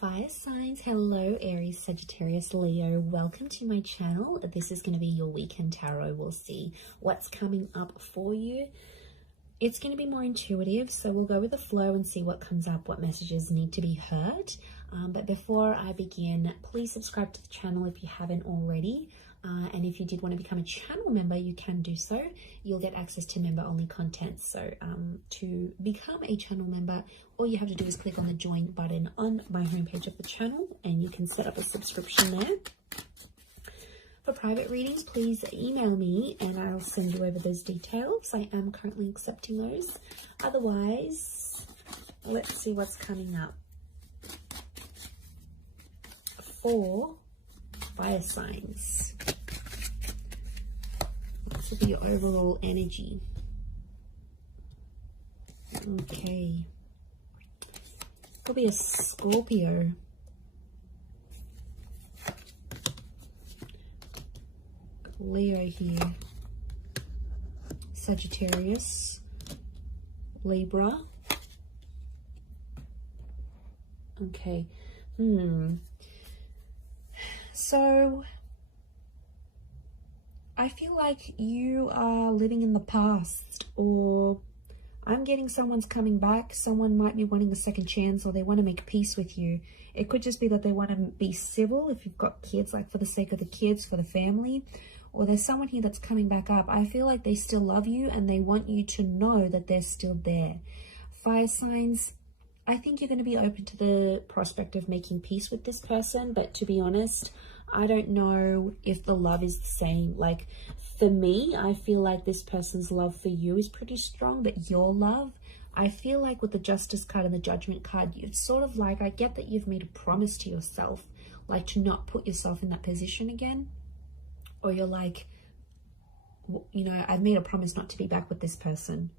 Fire signs, hello Aries, Sagittarius, Leo, welcome to my channel. This is going to be your weekend tarot. We'll see what's coming up for you. It's going to be more intuitive, so we'll go with the flow and see what comes up, what messages need to be heard. But before I begin, please subscribe to the channel if you haven't already. And if you did want to become a channel member, you can do so. You'll get access to member-only content. So to become a channel member, all you have to do is click on the join button on my homepage of the channel, and you can set up a subscription there. For private readings, please email me and I'll send you over those details. I am currently accepting those. Otherwise, let's see what's coming up for fire signs. This will be your overall energy. Okay. Could be a Scorpio. Leo here. Sagittarius. Libra. Okay. So I feel like you are living in the past, or I'm getting someone's coming back. Someone might be wanting a second chance, or they want to make peace with you. It could just be that they want to be civil if you've got kids, like for the sake of the kids, for the family. Or there's someone here that's coming back up. I feel like they still love you and they want you to know that they're still there. Fire signs, I think you're going to be open to the prospect of making peace with this person. But to be honest, I don't know if the love is the same. Like for me, I feel like this person's love for you is pretty strong, but your love, I feel like with the Justice card and the Judgment card, it's sort of like, I get that you've made a promise to yourself, like to not put yourself in that position again. Or you're like, you know, I've made a promise not to be back with this person.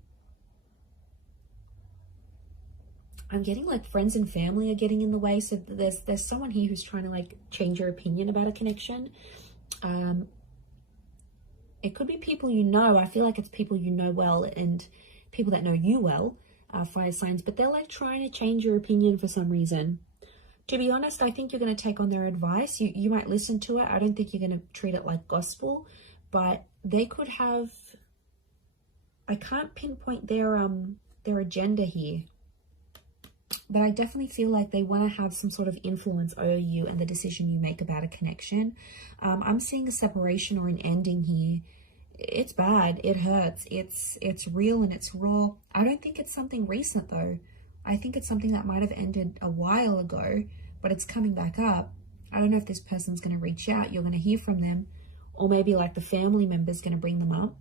I'm getting like friends and family are getting in the way. So there's someone here who's trying to like change your opinion about a connection. It could be people you know. I feel like it's people you know well and people that know you well, fire signs. But they're like trying to change your opinion for some reason. To be honest, I think you're going to take on their advice. You might listen to it. I don't think you're going to treat it like gospel. But they could have... I can't pinpoint their agenda here. But I definitely feel like they want to have some sort of influence over you and the decision you make about a connection. I'm seeing a separation or an ending here. It's bad. It hurts. It's real and it's raw. I don't think it's something recent though. I think it's something that might have ended a while ago, but it's coming back up. I don't know if this person's going to reach out. You're going to hear from them, or maybe like the family member's going to bring them up.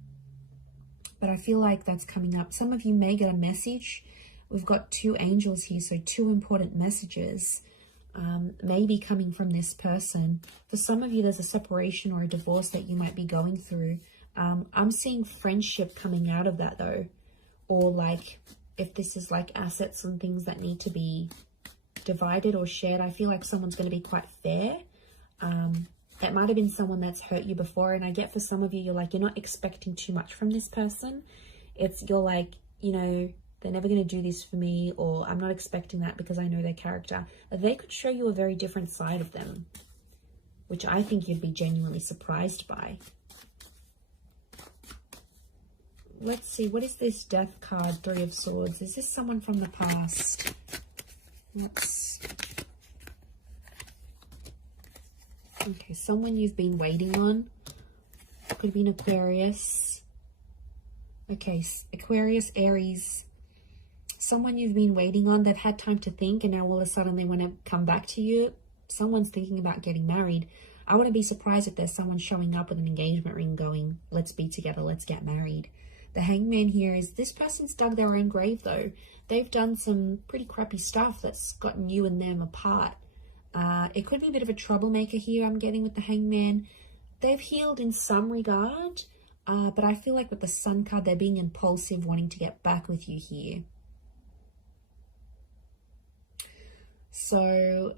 But I feel like that's coming up. Some of you may get a message. We've got two angels here, so two important messages maybe coming from this person. For some of you, there's a separation or a divorce that you might be going through. I'm seeing friendship coming out of that though, or like if this is like assets and things that need to be divided or shared, I feel like someone's going to be quite fair. That might have been someone that's hurt you before. And I get for some of you, you're like, you're not expecting too much from this person. You're like, you know, they're never going to do this for me, or I'm not expecting that because I know their character. They could show you a very different side of them, which I think you'd be genuinely surprised by. Let's see, what is this Death card, Three of Swords? Is this someone from the past? Okay, someone you've been waiting on. Could be an Aquarius. Okay, Aquarius, Aries. Someone you've been waiting on. They've had time to think and now all of a sudden they want to come back to you. Someone's thinking about getting married. I wouldn't be surprised if there's someone showing up with an engagement ring going, let's be together, let's get married. The Hangman here is this person's dug their own grave though. They've done some pretty crappy stuff that's gotten you and them apart. It could be a bit of a troublemaker here I'm getting with the Hangman. They've healed in some regard, but I feel like with the Sun card, they're being impulsive, wanting to get back with you here. So,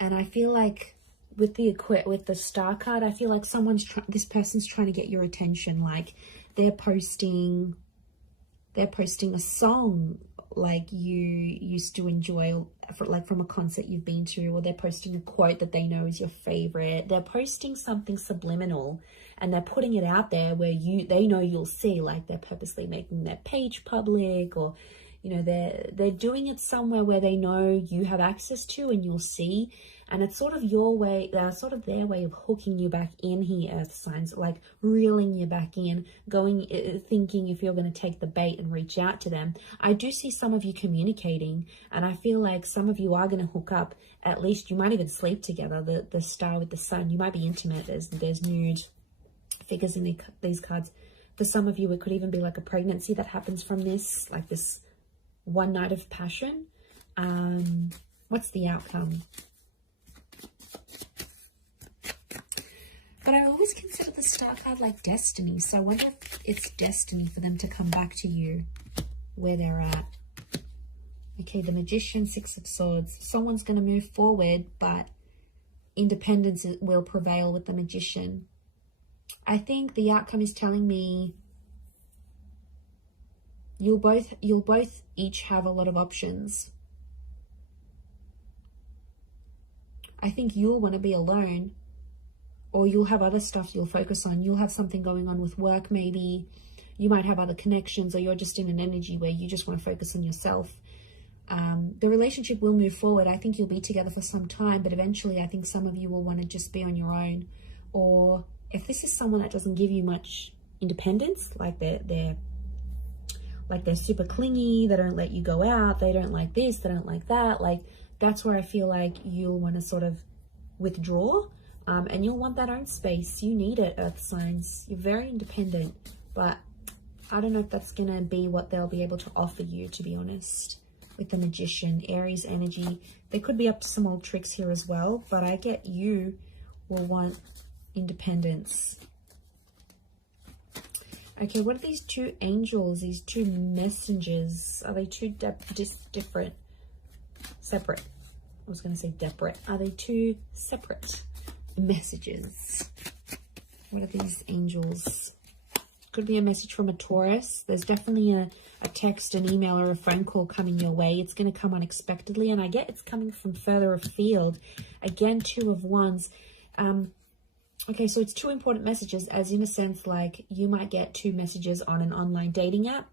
and I feel like with the Star card, I feel like this person's trying to get your attention. Like they're posting a song like you used to enjoy from a concert you've been to, or they're posting a quote that they know is your favorite. They're posting something subliminal and they're putting it out there where they know you'll see, like they're purposely making their page public, or you know, they're doing it somewhere where they know you have access to and you'll see. And it's sort of your way, sort of their way of hooking you back in here, earth signs, like reeling you back in, thinking if you're going to take the bait and reach out to them. I do see some of you communicating, and I feel like some of you are going to hook up. At least you might even sleep together. The star with the sun, you might be intimate. There's nude figures in these cards. For some of you, it could even be like a pregnancy that happens from this, like this one night of passion. What's the outcome? But I always consider the star card like destiny. So I wonder if it's destiny for them to come back to you where they're at. Okay, the Magician, Six of Swords. Someone's going to move forward, but independence will prevail with the Magician. I think the outcome is telling me you'll both each have a lot of options. I think you'll want to be alone, or you'll have other stuff you'll focus on. You'll have something going on with work, maybe. You might have other connections, or you're just in an energy where you just want to focus on yourself. The relationship will move forward. I think you'll be together for some time, but eventually I think some of you will want to just be on your own. Or if this is someone that doesn't give you much independence, like they're super clingy, they don't let you go out, they don't like this, they don't like that, like that's where I feel like you'll want to sort of withdraw. And you'll want that own space. You need it, earth signs. You're very independent, but I don't know if that's going to be what they'll be able to offer you, to be honest. With the Magician, Aries energy, they could be up to some old tricks here as well, but I get you will want independence. Okay, what are these two angels, these two messengers? Are they two different? Separate. I was going to say separate. Are they two separate messages? What are these angels? Could be a message from a Taurus. There's definitely a text, an email, or a phone call coming your way. It's going to come unexpectedly, and I get it's coming from further afield. Again, Two of Wands. Okay, so it's two important messages, as in a sense, like you might get two messages on an online dating app.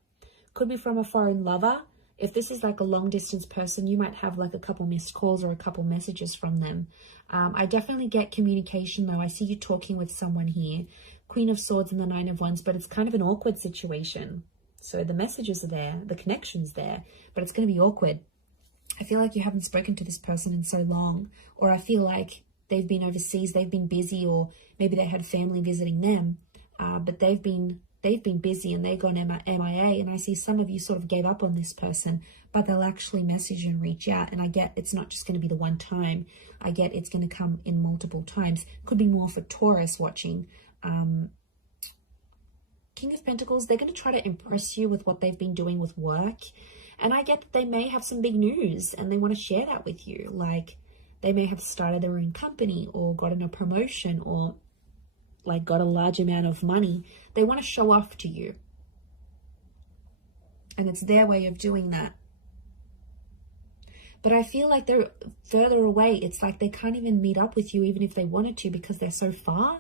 Could be from a foreign lover. If this is like a long distance person, you might have like a couple missed calls or a couple messages from them. I definitely get communication though. I see you talking with someone here. Queen of Swords and the Nine of Wands, but it's kind of an awkward situation. So the messages are there, the connection's there, but it's going to be awkward. I feel like you haven't spoken to this person in so long, or I feel like they've been overseas, they've been busy, or maybe they had family visiting them, but they've been busy and they've gone MIA, and I see some of you sort of gave up on this person, but they'll actually message and reach out, and I get it's not just going to be the one time. I get it's going to come in multiple times. Could be more for Taurus watching. King of Pentacles, they're going to try to impress you with what they've been doing with work, and I get that they may have some big news and they want to share that with you. Like they may have started their own company or gotten a promotion or like got a large amount of money. They want to show off to you, and it's their way of doing that. But I feel like they're further away. It's like they can't even meet up with you even if they wanted to, because they're so far,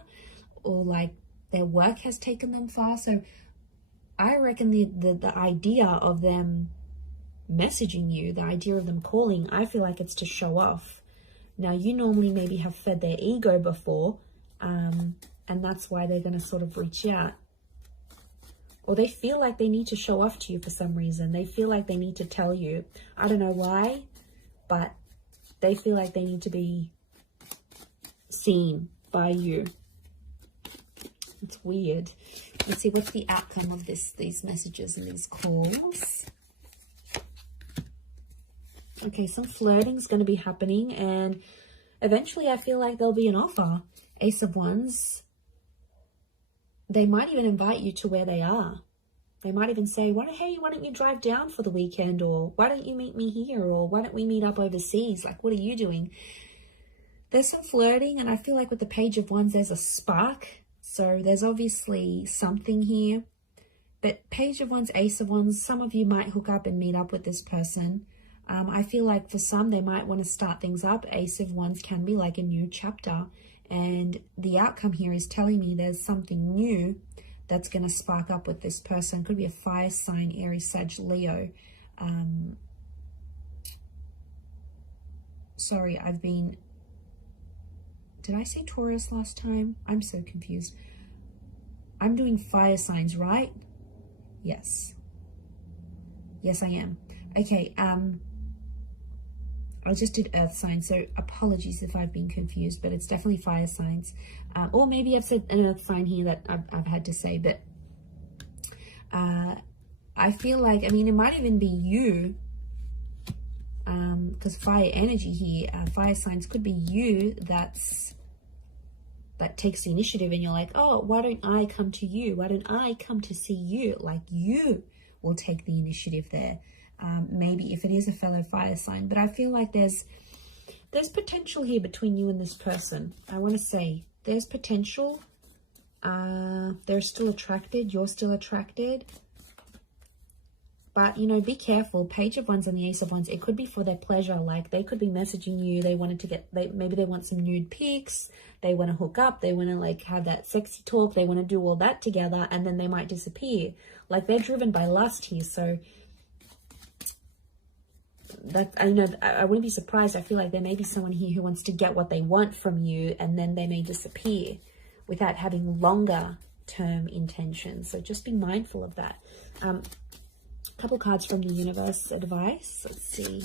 or like their work has taken them far. So I reckon the idea of them messaging you, the idea of them calling, I feel like it's to show off. Now, you normally maybe have fed their ego before, and that's why they're going to sort of reach out. Or they feel like they need to show off to you for some reason. They feel like they need to tell you. I don't know why, but they feel like they need to be seen by you. It's weird. Let's see, what's the outcome of these messages and these calls? Okay, some flirting is going to be happening, and eventually I feel like there'll be an offer. Ace of Wands. They might even invite you to where they are. They might even say, hey, why don't you drive down for the weekend? Or why don't you meet me here? Or why don't we meet up overseas? Like, what are you doing? There's some flirting, and I feel like with the Page of Wands, there's a spark. So there's obviously something here. But Page of Wands, Ace of Wands, some of you might hook up and meet up with this person. I feel like for some, they might want to start things up. Ace of Wands can be like a new chapter. And the outcome here is telling me there's something new that's going to spark up with this person. Could be a fire sign, Aries, Sag, Leo. Sorry, did I say Taurus last time? I'm so confused. I'm doing fire signs, right? Yes. Yes, I am. Okay, I just did earth signs, so apologies if I've been confused, but it's definitely fire signs. Or maybe I've said an earth sign here that I've had to say, but I feel like, I mean, it might even be you, because fire energy here, fire signs could be you that takes the initiative, and you're like, oh, why don't I come to you? Why don't I come to see you? Like, you will take the initiative there. Maybe if it is a fellow fire sign, but I feel like there's potential here between you and this person. I want to say there's potential. They're still attracted. You're still attracted. But, you know, be careful. Page of Wands and the Ace of Wands, it could be for their pleasure. Like, they could be messaging you. They wanted to maybe they want some nude pics. They want to hook up. They want to, like, have that sexy talk. They want to do all that together, and then they might disappear. Like, they're driven by lust here. So that, I know, I wouldn't be surprised. I feel like there may be someone here who wants to get what they want from you, and then they may disappear without having longer term intentions. So just be mindful of that. Couple cards from the universe advice. Let's see.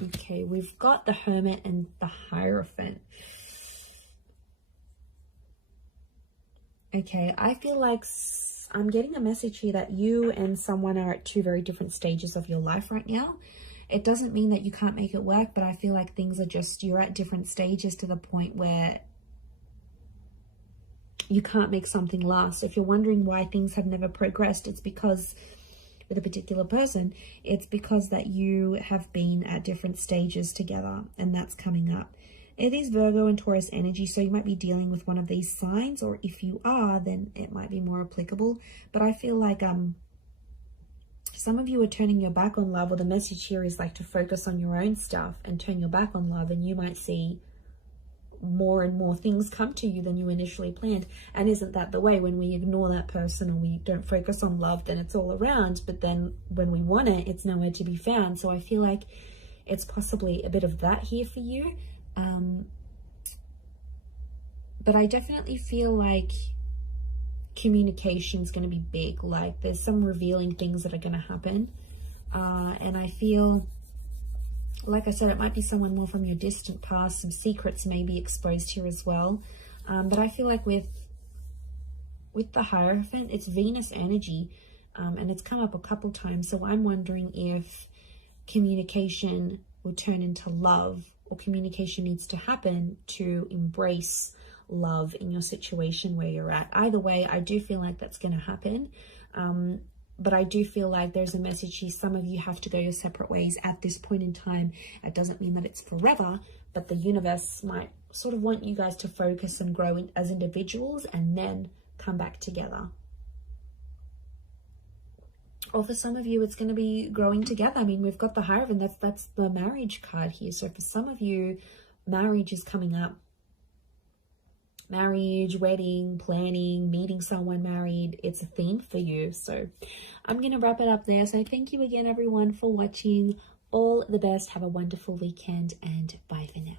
Okay, we've got the Hermit and the Hierophant. Okay, I feel like I'm getting a message here that you and someone are at two very different stages of your life right now. It doesn't mean that you can't make it work, but I feel like things are just, you're at different stages to the point where you can't make something last. So if you're wondering why things have never progressed, it's because with a particular person, it's because that you have been at different stages together, and that's coming up. It is Virgo and Taurus energy, so you might be dealing with one of these signs, or if you are, then it might be more applicable. But I feel like some of you are turning your back on love, or the message here is like to focus on your own stuff and turn your back on love, and you might see more and more things come to you than you initially planned. And isn't that the way? When we ignore that person or we don't focus on love, then it's all around, but then when we want it, it's nowhere to be found. So I feel like it's possibly a bit of that here for you. But I definitely feel like communication is going to be big. Like, there's some revealing things that are going to happen, and I feel like I said, it might be someone more from your distant past. Some secrets may be exposed here as well. But I feel like with the Hierophant, it's Venus energy, and it's come up a couple times. So I'm wondering if communication will turn into love, or communication needs to happen to embrace love in your situation where you're at. Either way, I do feel like that's going to happen. But I do feel like there's a message here. Some of you have to go your separate ways at this point in time. It doesn't mean that it's forever, but the universe might sort of want you guys to focus and grow as individuals and then come back together. Or for some of you, it's going to be growing together. I mean, we've got the Hierophant. That's the marriage card here. So for some of you, marriage is coming up. Marriage, wedding, planning, meeting someone married, it's a theme for you. So I'm going to wrap it up there. So thank you again, everyone, for watching. All the best. Have a wonderful weekend, and bye for now.